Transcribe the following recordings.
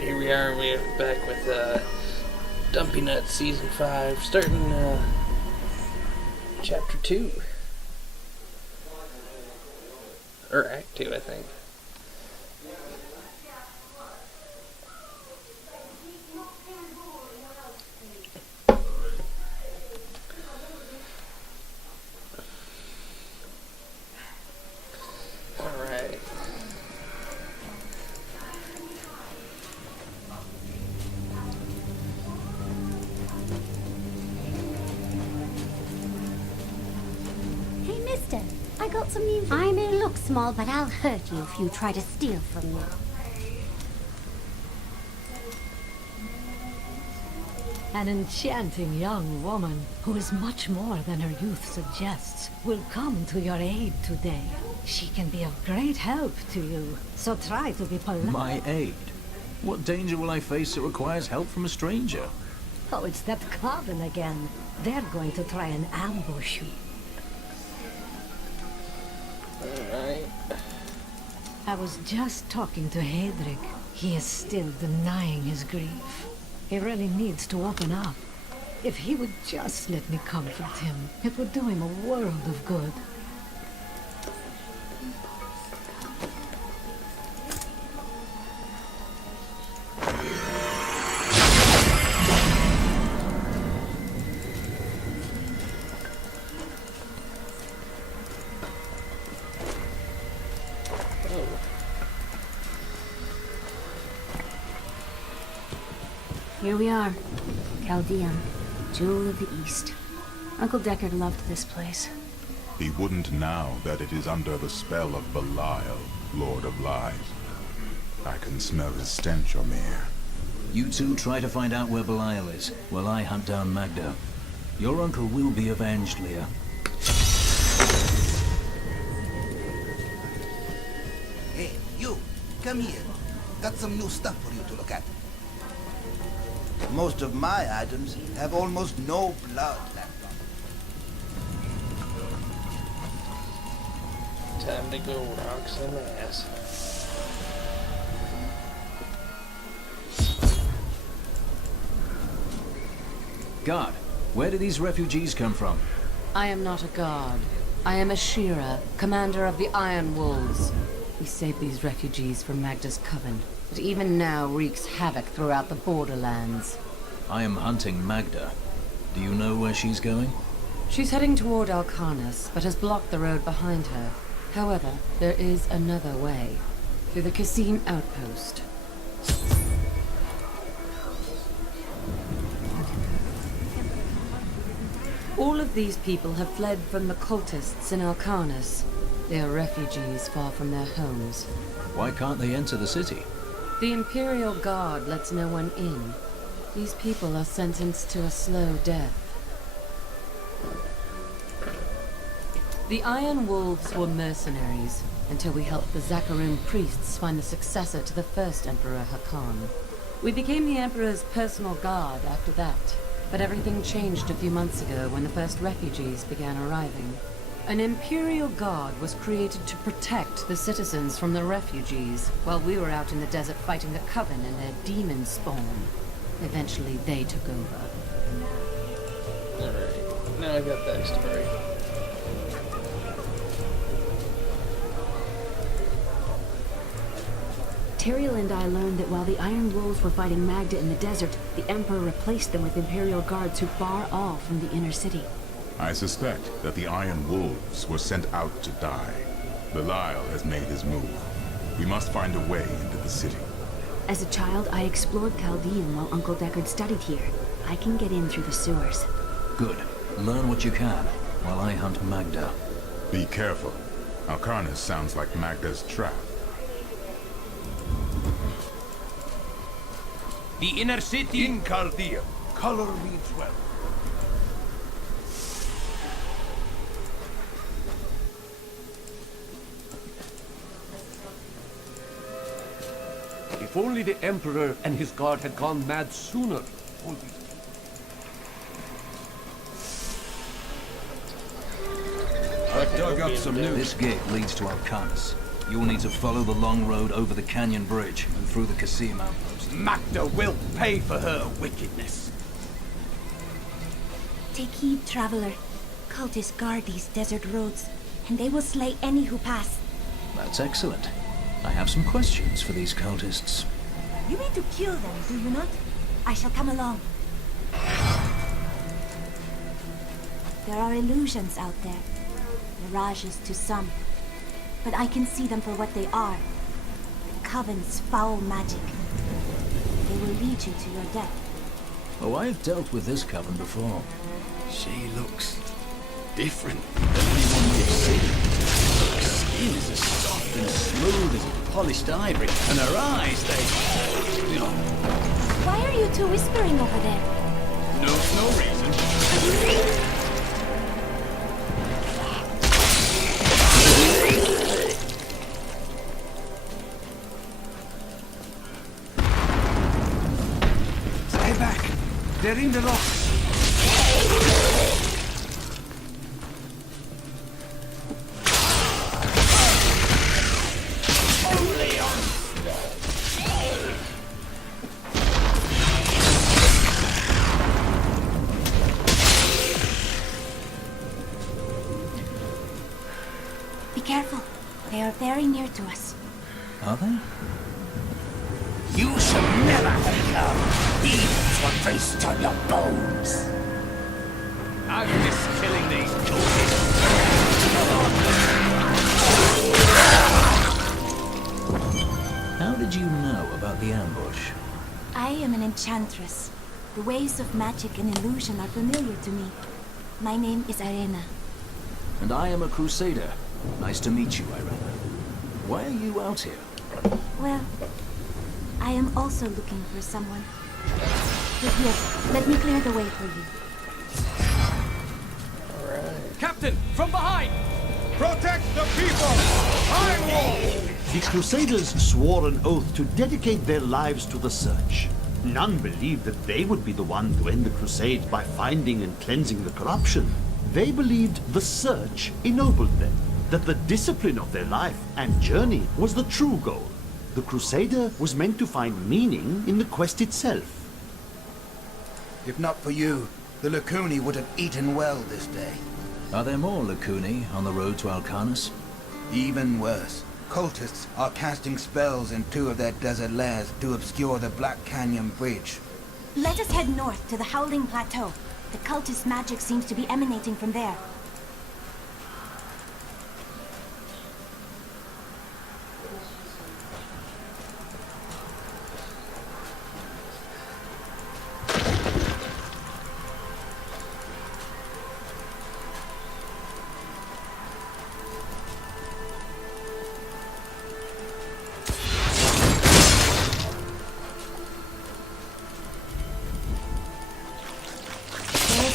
Here we are. We're back with Dumpy Nutz Season 5, starting Chapter 2. Or Act 2, I think. Alright. Hey, mister, I got some new... I may look small, but I'll hurt you if you try to steal from me. An enchanting young woman, who is much more than her youth suggests, will come to your aid today. She can be of great help to you, so try to be polite. My aid? What danger will I face that requires help from a stranger? Oh, it's that coven again. They're going to try and ambush you. Alright. I was just talking to Hedrick. He is still denying his grief. He really needs to open up. If he would just let me comfort him, it would do him a world of good. Here we are. Chaldean, Jewel of the East. Uncle Deckard loved this place. He wouldn't now that it is under the spell of Belial, Lord of Lies. I can smell his stench on the air. You two try to find out where Belial is, while I hunt down Magda. Your uncle will be avenged, Leah. Hey, you, come here. Got some new stuff for you to look at. Most of my items have almost no blood left on them. Time to go rock some ass. God, where do these refugees come from? I am not a god. I am a Shira, commander of the Iron Wolves. We saved these refugees from Magda's coven. It even now wreaks havoc throughout the borderlands. I am hunting Magda. Do you know where she's going? She's heading toward Alcarnus, but has blocked the road behind her. However, there is another way. Through the Cassim outpost. All of these people have fled from the cultists in Alcarnus. They are refugees far from their homes. Why can't they enter the city? The Imperial Guard lets no one in. These people are sentenced to a slow death. The Iron Wolves were mercenaries, until we helped the Zakharoon priests find the successor to the first Emperor Hakan. We became the Emperor's personal guard after that, but everything changed a few months ago when the first refugees began arriving. An Imperial Guard was created to protect the citizens from the refugees, while we were out in the desert fighting the Coven and their demon spawn. Eventually, they took over. Alright, now I got backstory. Teriel and I learned that while the Iron Wolves were fighting Magda in the desert, the Emperor replaced them with Imperial guards who bar all from the inner city. I suspect that the Iron Wolves were sent out to die. Belial has made his move. We must find a way into the city. As a child, I explored Chaldean while Uncle Deckard studied here. I can get in through the sewers. Good. Learn what you can, while I hunt Magda. Be careful. Alcarnus sounds like Magda's trap. The inner city in Chaldean. Color reads well. If only the Emperor and his guard had gone mad sooner. I've dug up some news. This gate leads to Alcarnus. You'll need to follow the long road over the canyon bridge and through the Kasim outpost. Magda will pay for her wickedness. Take heed, traveler. Cultists guard these desert roads, and they will slay any who pass. That's excellent. I have some questions for these cultists. You mean to kill them, do you not? I shall come along. There are illusions out there. Mirages to some. But I can see them for what they are. The Coven's foul magic. They will lead you to your death. Oh, I've dealt with this coven before. She looks different than anyone we've seen. Her skin is as soft and smooth as polished ivory, and her eyes, they... Why are you two whispering over there? No reason. Stay back. They're in the rocks. Be careful. They are very near to us. Are they? You should never become evil to taste on your bones. I miss killing these cultists. How did you know about the ambush? I am an enchantress. The ways of magic and illusion are familiar to me. My name is Arena. And I am a crusader. Nice to meet you, Irena. Why are you out here? Well, I am also looking for someone. But here, let me clear the way for you. Captain, from behind! Protect the people! Iron Wall! The Crusaders swore an oath to dedicate their lives to the search. None believed that they would be the one to end the crusade by finding and cleansing the corruption. They believed the search ennobled them, that the discipline of their life and journey was the true goal. The Crusader was meant to find meaning in the quest itself. If not for you, the Lacuni would have eaten well this day. Are there more Lacuni on the road to Alcanus? Even worse. Cultists are casting spells in 2 of their desert lairs to obscure the Black Canyon Bridge. Let us head north to the Howling Plateau. The cultist magic seems to be emanating from there.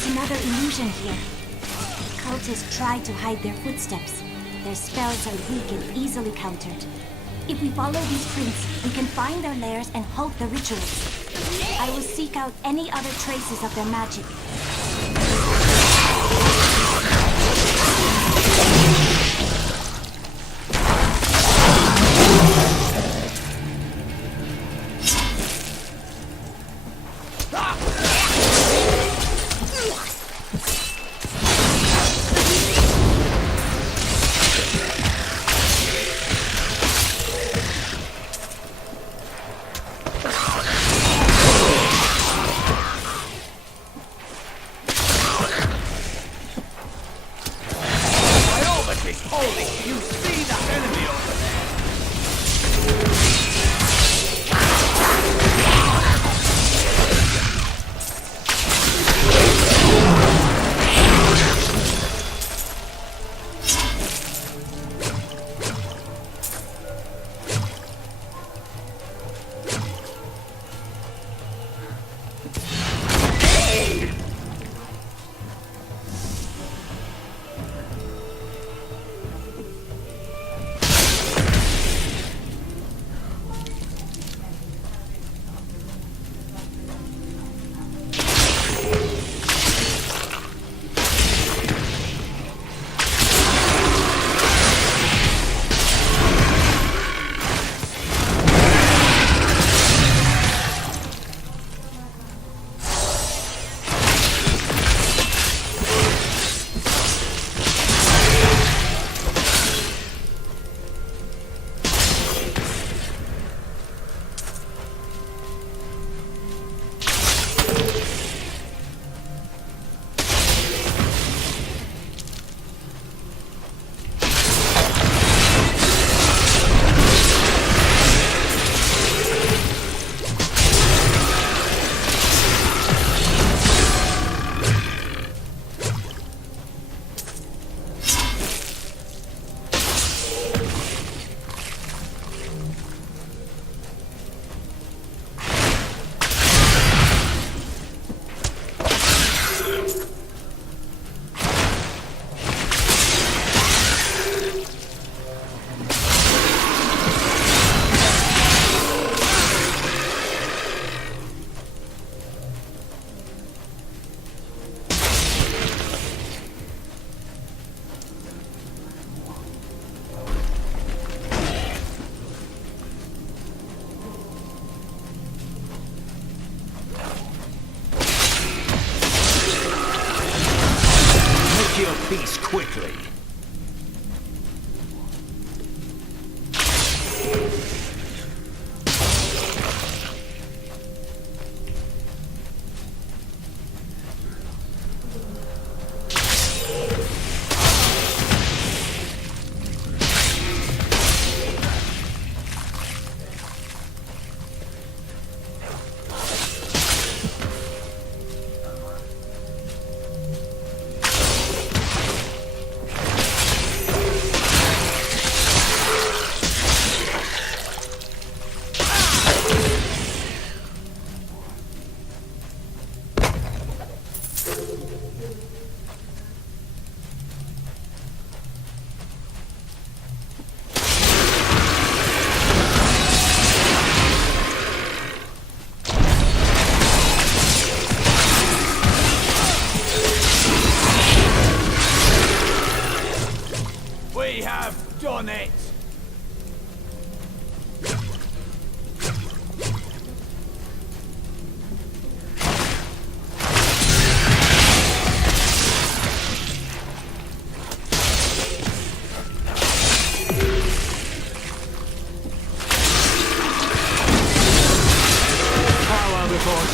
Another illusion here. Cultists try to hide their footsteps. Their spells are weak and easily countered. If we follow these prints, we can find their lairs and halt the rituals. I will seek out any other traces of their magic.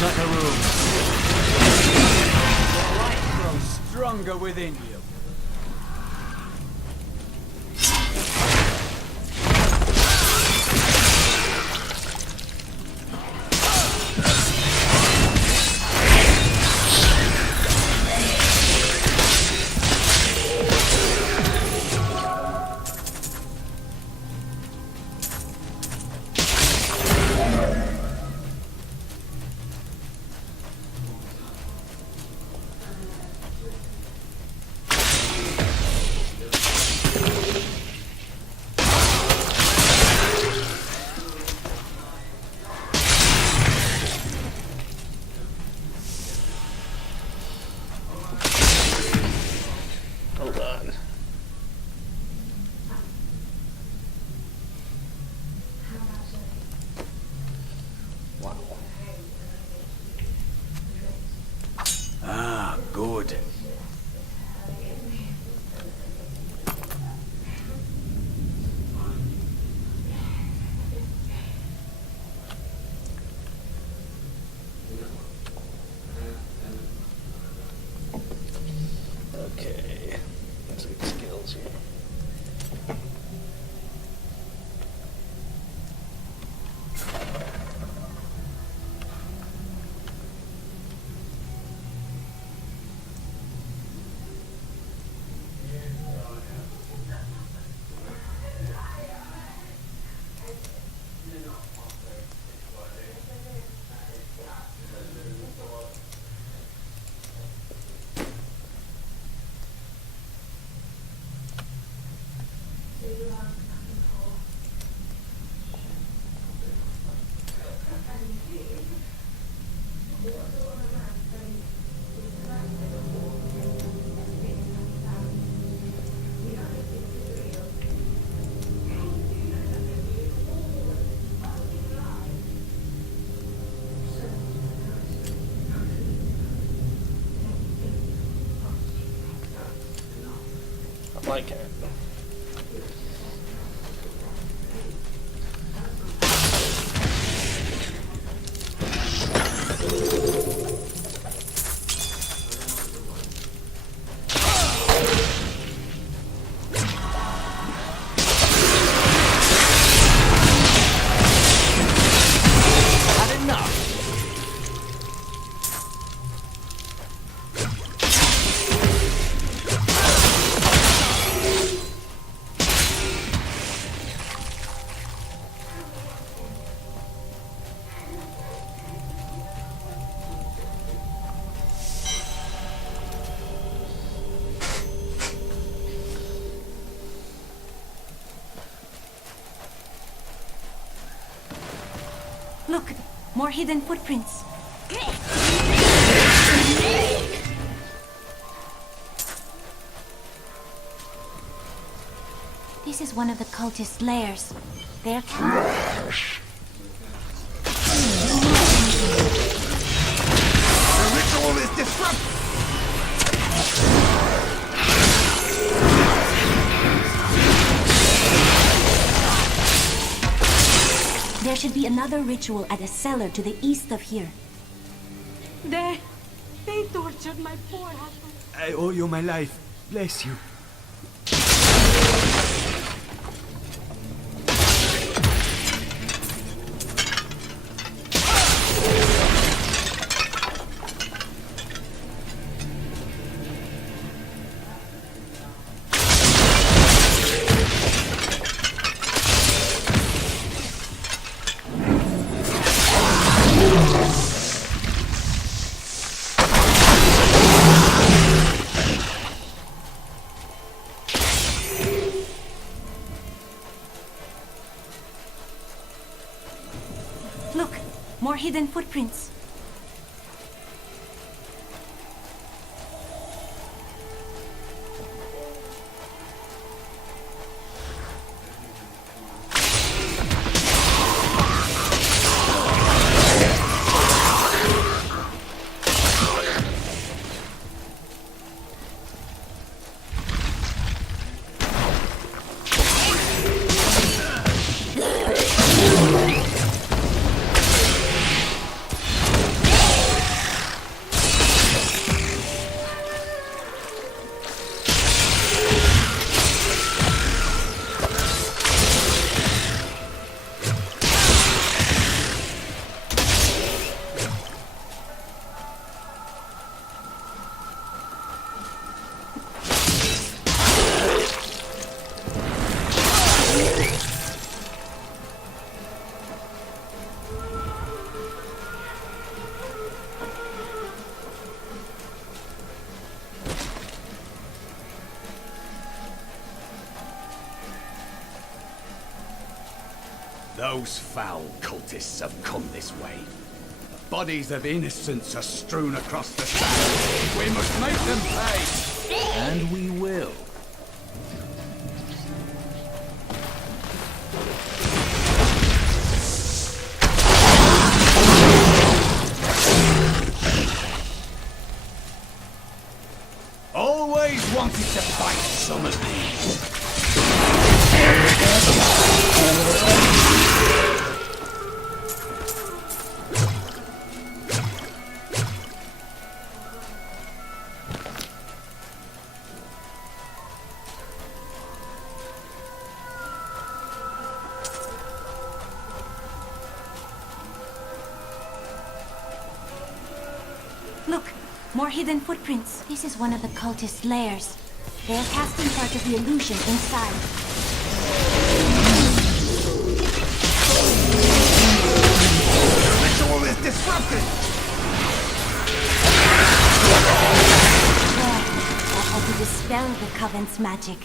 Zakarum. The light grows stronger within you. Hold on. Wow. Ah, good. Okay. Let's get skills here. I like it. Had enough. Look, more hidden footprints. This is one of the cultist lairs. They're The ritual is disrupted! There should be another ritual at a cellar to the east of here. They tortured my poor husband. I owe you my life. Bless you. Look, more hidden footprints. Those foul cultists have come this way. Bodies of innocents are strewn across the sand. We must make them pay. And we will. Always wanted to fight some of these. Look, more hidden footprints. This is one of the cultist lairs. They are casting part of the illusion inside. The ritual is disrupted! There, that ought to dispel the Coven's magic.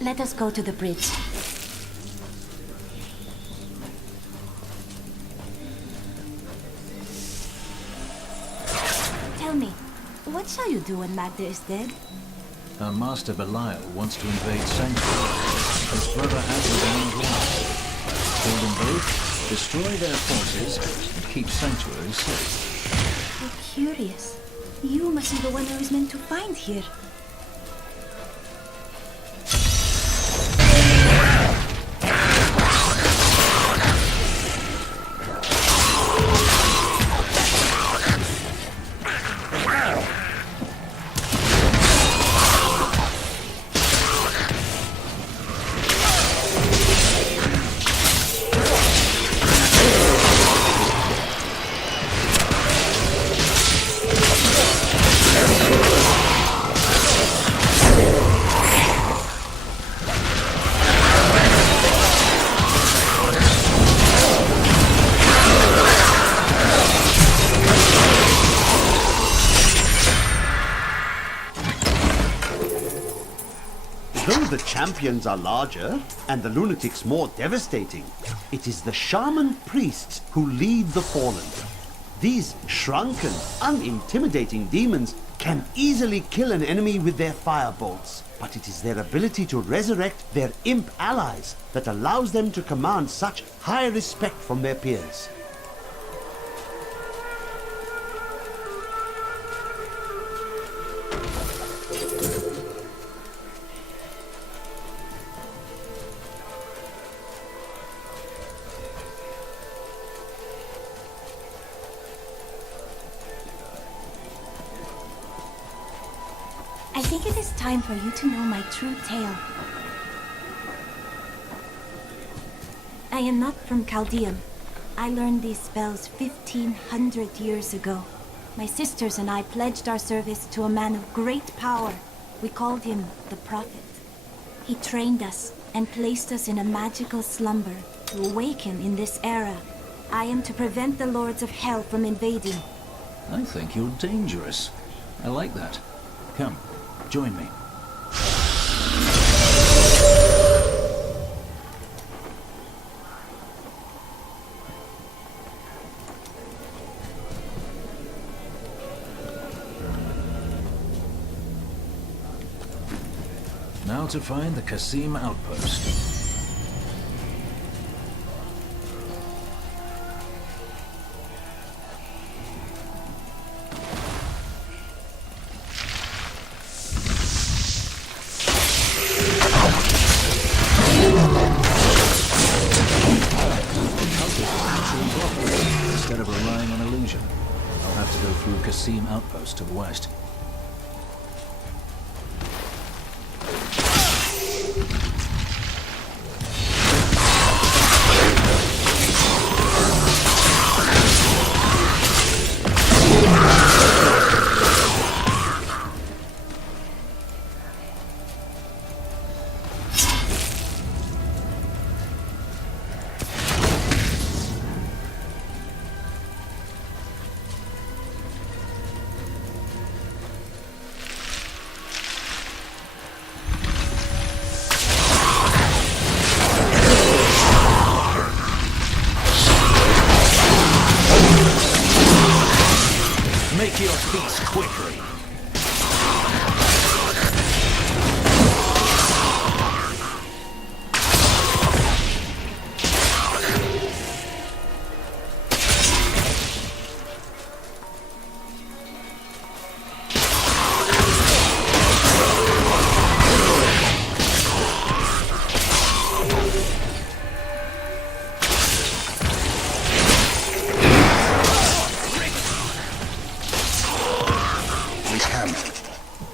Let us go to the bridge. Tell me, what shall you do when Magda is dead? Our master Belial wants to invade Sanctuary. His brother Azrael wants. Kill them both, destroy their forces, and keep Sanctuary safe. How curious. You must be the one I was meant to find here. Though the champions are larger and the lunatics more devastating, it is the shaman priests who lead the fallen. These shrunken, unintimidating demons can easily kill an enemy with their firebolts, but it is their ability to resurrect their imp allies that allows them to command such high respect from their peers. I think it is time for you to know my true tale. I am not from Chaldeum. I learned these spells 1,500 years ago. My sisters and I pledged our service to a man of great power. We called him the Prophet. He trained us and placed us in a magical slumber to awaken in this era. I am to prevent the Lords of Hell from invading. I think you're dangerous. I like that. Come, join me. Now to find the Qasim outpost. Instead of relying on illusion, I'll have to go through Qasim outpost to the west. to your feet quickly.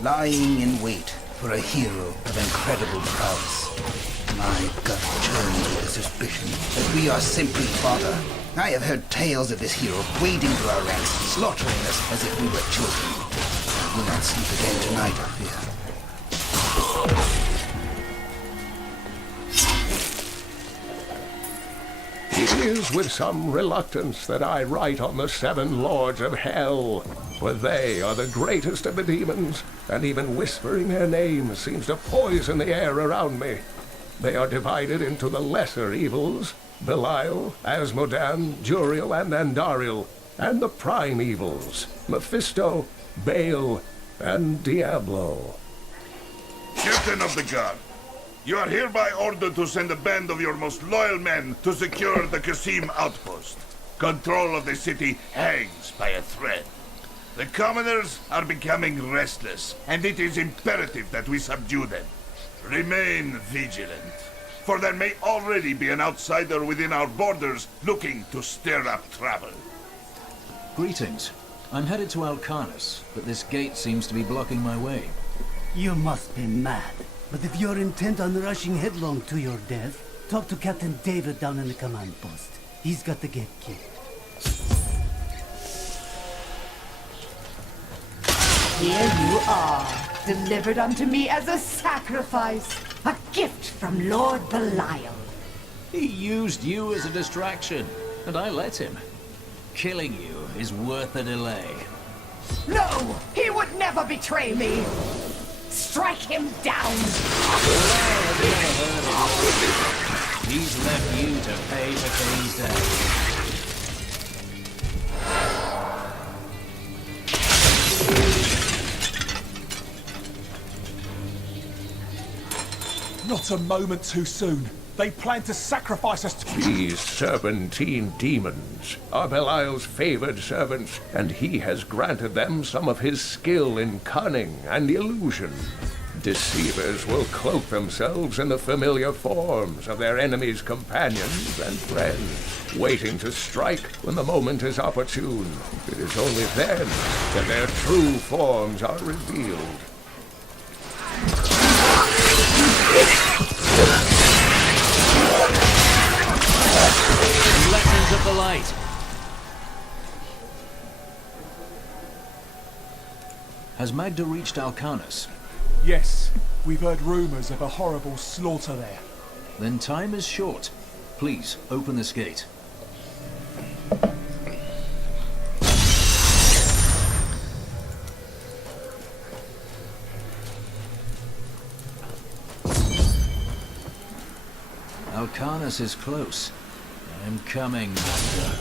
Lying in wait for a hero of incredible prowess. My gut churned with the suspicion that we are simply fodder. I have heard tales of this hero wading through our ranks, slaughtering us as if we were children. I will not sleep again tonight, I fear. It is with some reluctance that I write on the 7 lords of hell, for they are the greatest of the demons, and even whispering their names seems to poison the air around me. They are divided into the lesser evils, Belial, Asmodan, Juriel, and Andariel, and the prime evils, Mephisto, Baal, and Diablo. Captain of the Guard, you are hereby ordered to send a band of your most loyal men to secure the Qasim outpost. Control of the city hangs by a thread. The commoners are becoming restless, and it is imperative that we subdue them. Remain vigilant, for there may already be an outsider within our borders looking to stir up trouble. Greetings. I'm headed to Alcarnus, but this gate seems to be blocking my way. You must be mad. But if you're intent on rushing headlong to your death, talk to Captain David down in the command post. He's got the gate key. Here you are, delivered unto me as a sacrifice, a gift from Lord Belial. He used you as a distraction, and I let him. Killing you is worth the delay. No! He would never betray me! Strike him down! He's left you to pay for Cain's death. Not a moment too soon. They plan to sacrifice us to... These serpentine demons are Belial's favored servants, and he has granted them some of his skill in cunning and illusion. Deceivers will cloak themselves in the familiar forms of their enemies' companions and friends, waiting to strike when the moment is opportune. It is only then that their true forms are revealed. Lessons of the light. Has Magda reached Alcarnus? Yes, we've heard rumors of a horrible slaughter there. Then time is short. Please, open this gate. Alcarnus is close. I'm coming, Magda.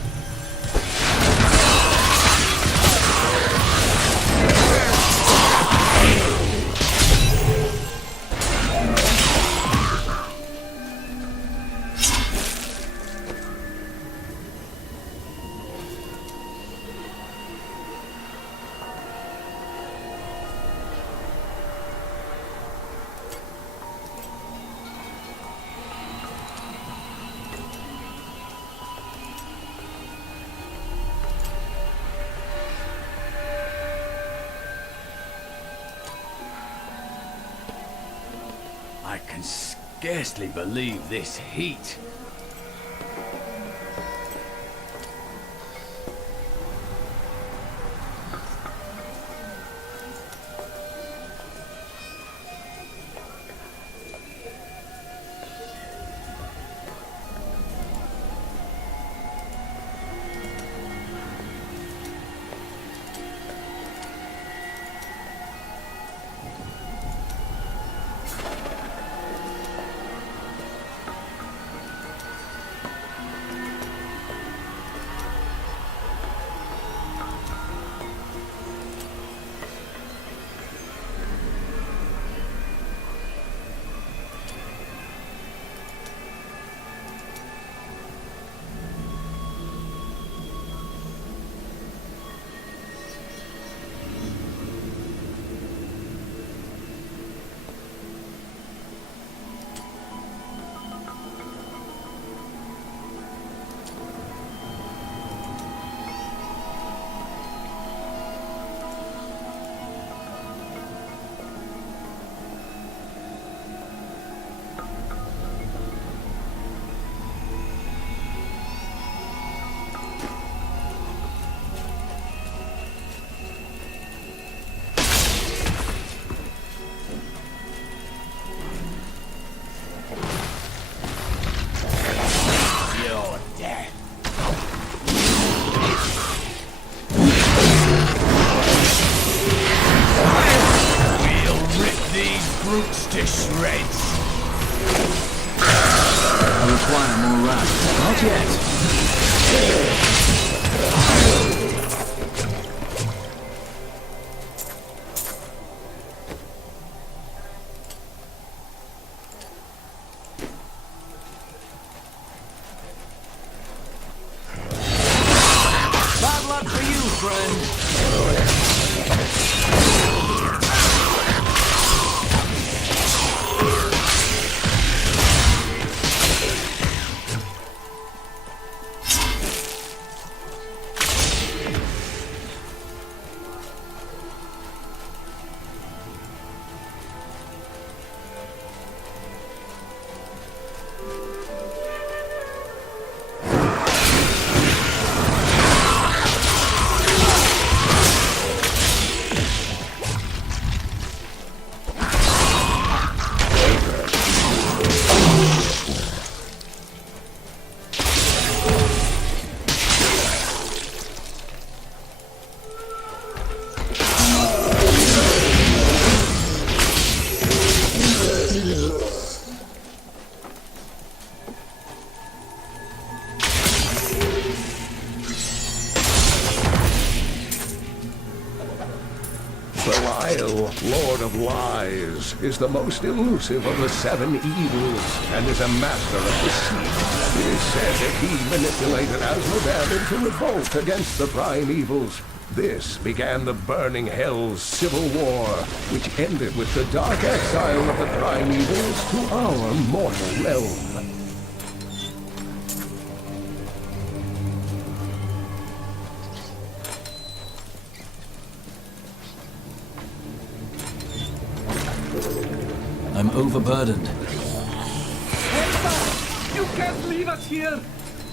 I can scarcely believe this heat. to shreds. I require more wrath. Not yet. Bad luck for you, friend. Belial, Lord of Lies, is the most elusive of the seven evils and is a master of deceit. It is said that he manipulated Asmodan into revolt against the prime evils. This began the Burning Hell's civil war, which ended with the dark exile of the prime evils to our mortal realm. I'm overburdened. You can't leave us here!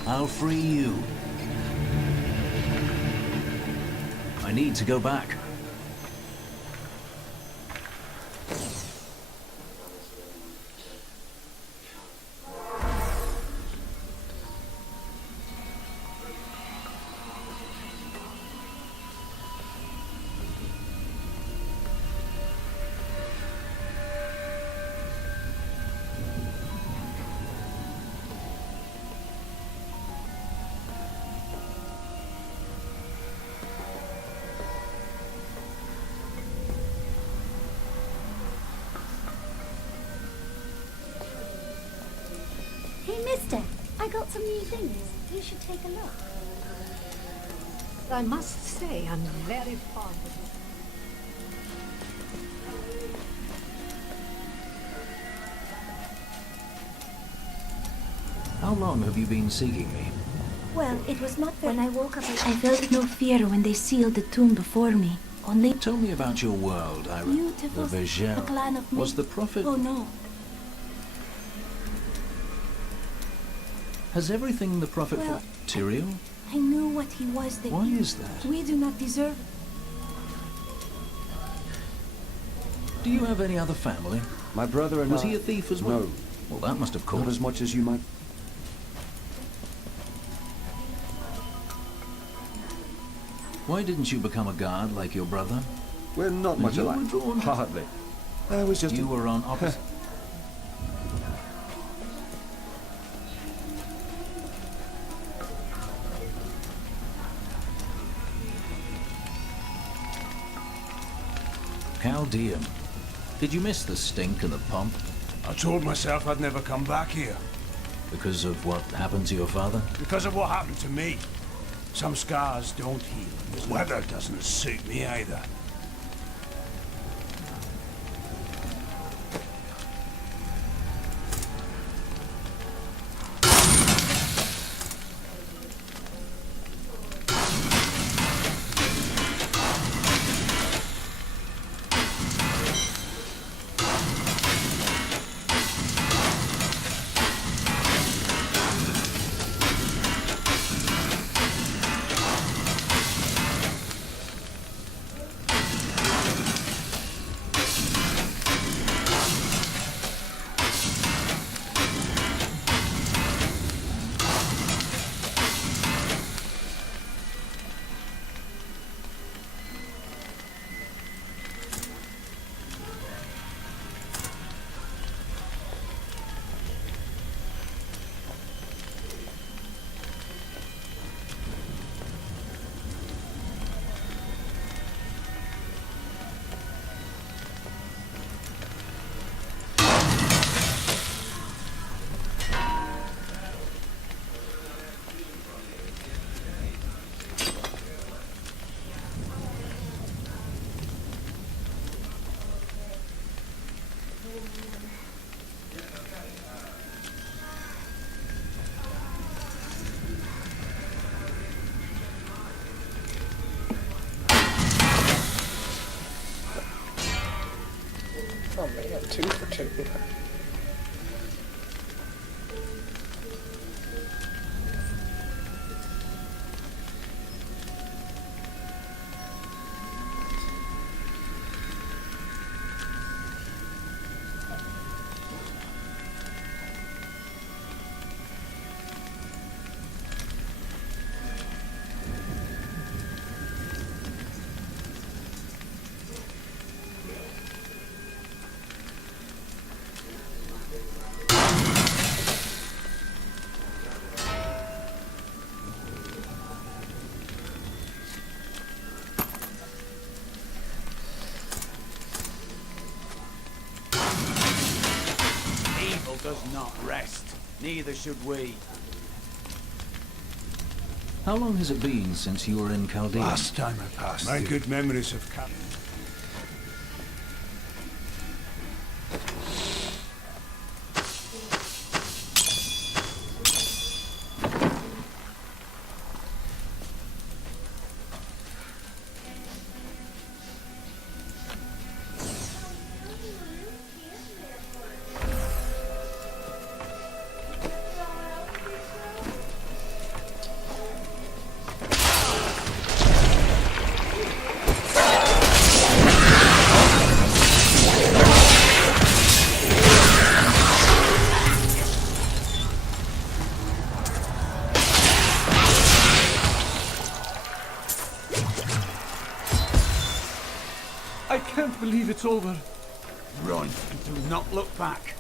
I'll free you. I need to go back. Hey, mister, I got some new things. You should take a look. I must say, I'm very fond of it. How long have you been seeking me? Well, it was not when I woke up. I felt no fear when they sealed the tomb before me. Only... Tell me about your world, Ira. Beautiful. The Vergel. The clan of Was the prophet... Oh, no. Has everything the prophet... Well, Tyrael? I knew what he was. That Why is that? We do not deserve... Do you have any other family? My brother and Was I... he a thief as well? No. Well, that must have caused... Not as much as you might... Why didn't you become a guard like your brother? We're not much You alike. were drawn... Hardly. I was just... You were on opposite... Chaldean. Did you miss the stink and the pomp? I told myself I'd never come back here. Because of what happened to your father? Because of what happened to me. Some scars don't heal. The weather doesn't suit me either. 2 for 2. Evil does not rest. Neither should we. How long has it been since you were in Chaldea? Last time I passed My good memories have come. I can't believe it's over. Run and do not look back.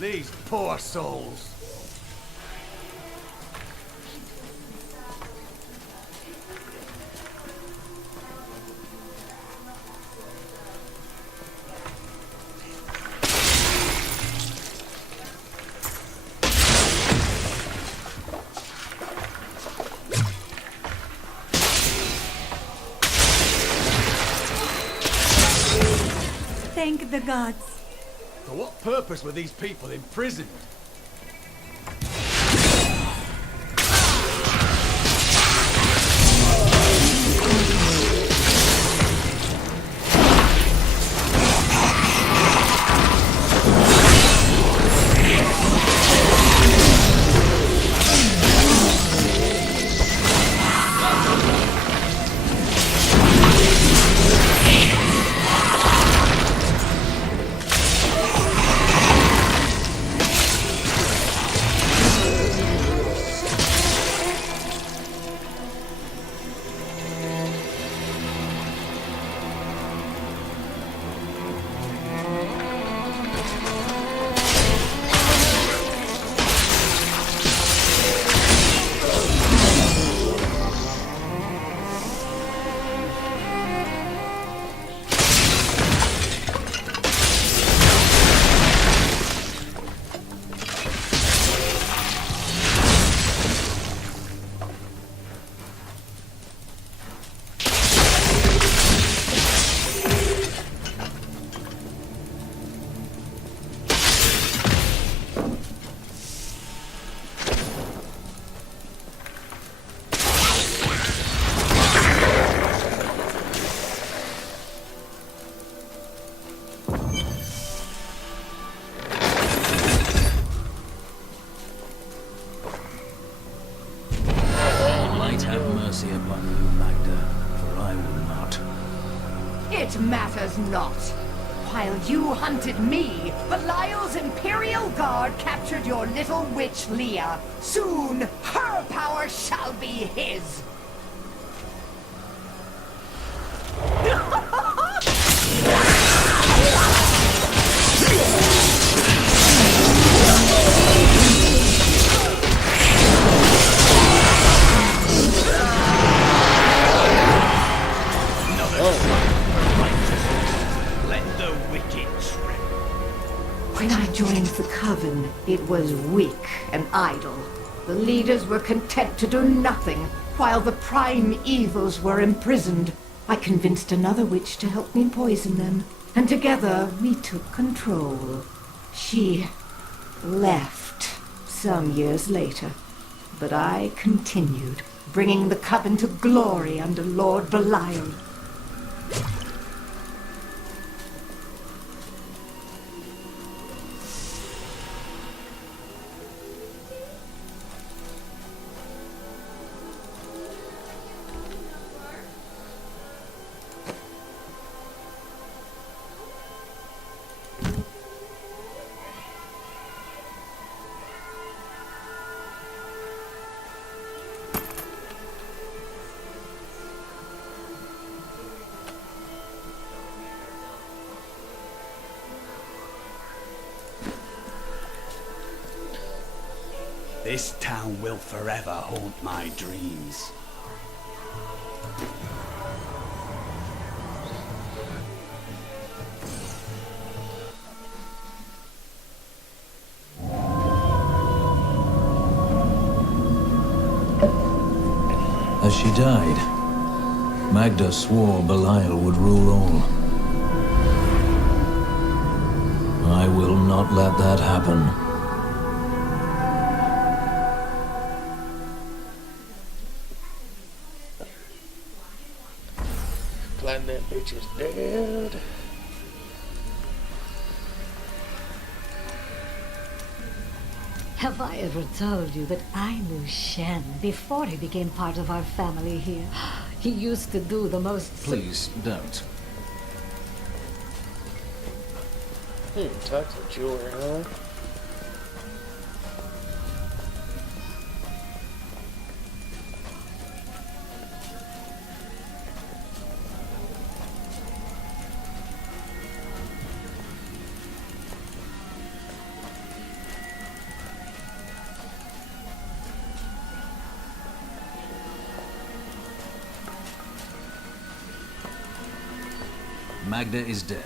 These poor souls. Thank the gods. For what purpose were these people imprisoned? It matters not. While you hunted me, Belial's Imperial Guard captured your little witch, Leah. Soon, her power shall be his. When I joined the Coven, it was weak and idle. The leaders were content to do nothing, while the prime evils were imprisoned. I convinced another witch to help me poison them, and together we took control. She left some years later, but I continued, bringing the Coven to glory under Lord Belial. This town will forever haunt my dreams. As she died, Magda swore Belial would rule all. I will not let that happen. Glad that bitch is dead. Have I ever told you that I knew Shen before he became part of our family here? He used to do the most... Please, don't. Talk to Jeweler, huh? Magda is dead.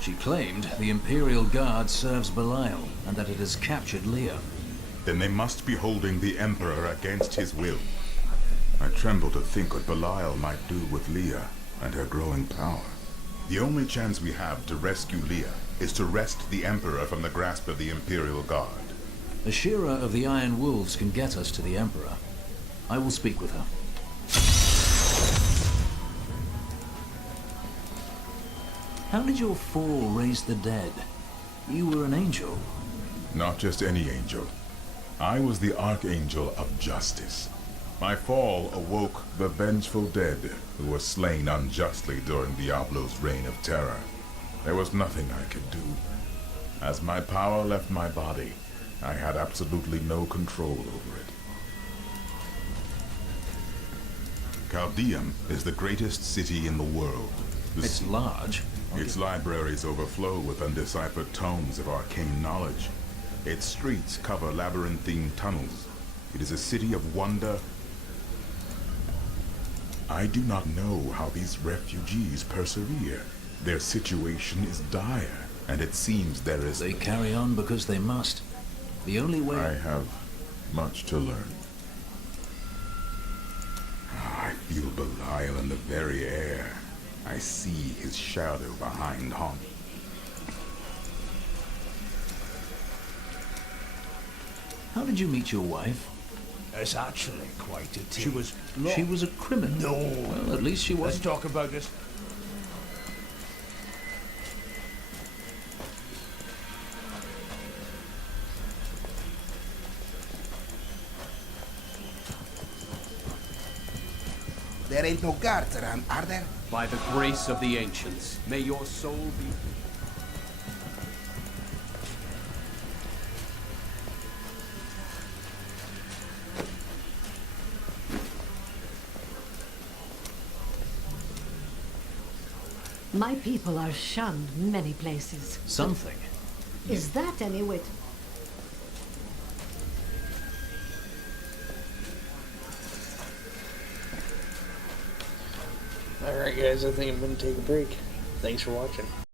She claimed the Imperial Guard serves Belial and that it has captured Leah. Then they must be holding the Emperor against his will. I tremble to think what Belial might do with Leah and her growing power. The only chance we have to rescue Leah is to wrest the Emperor from the grasp of the Imperial Guard. A shearer of the Iron Wolves can get us to the Emperor. I will speak with her. How did your fall raise the dead? You were an angel. Not just any angel. I was the Archangel of Justice. My fall awoke the vengeful dead who were slain unjustly during Diablo's reign of terror. There was nothing I could do. As my power left my body, I had absolutely no control over it. Chaldeum is the greatest city in the world. It's large. Its libraries overflow with undeciphered tomes of arcane knowledge. Its streets cover labyrinthine tunnels. It is a city of wonder. I do not know how these refugees persevere. Their situation is dire, and it seems there is... They carry on because they must. The only way... I have much to learn. I feel Belial in the very air. I see his shadow behind Hon. How did you meet your wife? It's actually quite a tale. She was a criminal. No. Well, at least she was. Let's talk about this. There ain't no guards around, are there? By the grace of the ancients, may your soul be... My people are shunned many places. Something. Is that any wit? Alright guys, I think I'm going to take a break. Thanks for watching.